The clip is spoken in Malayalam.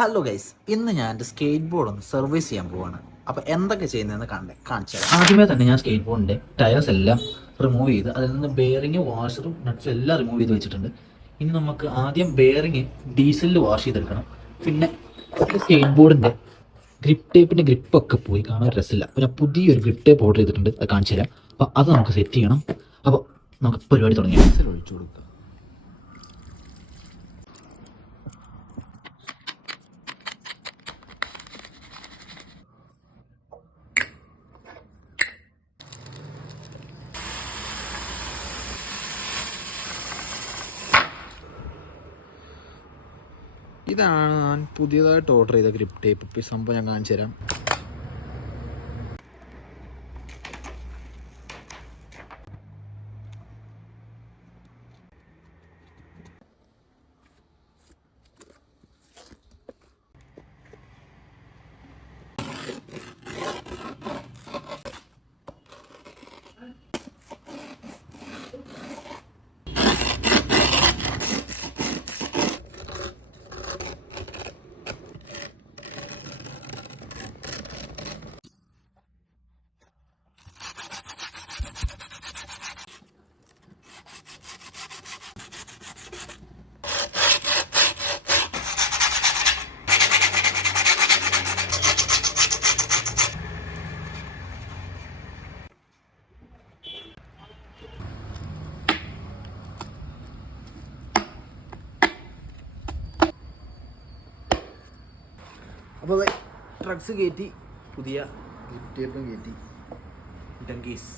ഹലോ ഗൈസ്, ഇന്ന് ഞാൻ എൻ്റെ സ്കേറ്റ് ബോർഡ് ഒന്ന് സർവീസ് ചെയ്യാൻ പോവാണ്. അപ്പോൾ എന്തൊക്കെ ചെയ്യുന്നതെന്ന് കാണിച്ചു തരാം. ആദ്യമേ തന്നെ ഞാൻ സ്കേറ്റ് ബോർഡിൻ്റെ ടയേഴ്സ് എല്ലാം റിമൂവ് ചെയ്ത് അതിൽ നിന്ന് ബെയറിങ്, വാഷറും നട്ട്സും എല്ലാം റിമൂവ് ചെയ്ത് വെച്ചിട്ടുണ്ട്. ഇനി നമുക്ക് ആദ്യം ബെയറിങ് ഡീസലിൽ വാഷ് ചെയ്തെടുക്കണം. പിന്നെ സ്കേറ്റ് ബോർഡിൻ്റെ ഗ്രിപ്പ് ടേപ്പിൻ്റെ ഗ്രിപ്പൊക്കെ പോയി കാണാൻ രസമില്ല. അപ്പോൾ ഞാൻ പുതിയൊരു ഗ്രിപ്പ് ടേപ്പ് ഓർഡർ ചെയ്തിട്ടുണ്ട്, അത് കാണിച്ചു തരാം. അപ്പോൾ അത് നമുക്ക് സെറ്റ് ചെയ്യണം. അപ്പോൾ നമുക്ക് പരിപാടി തുടങ്ങി. ഡീസൽ ഒഴിച്ചു കൊടുക്കുക. ഇതാണ് ഞാൻ പുതിയതായിട്ട് ഓർഡർ ചെയ്ത ഗ്രിപ്പ് ടേപ്പ്. ഇപ്പോൾ ഈ സംഭവം ഞാൻ കാണിച്ചു തരാം. അപ്പോൾ ട്രക്സ് കയറ്റി, പുതിയ ഗ്രിപ്പ് ടേപ്പും കയറ്റി. ഡങ്കീസ്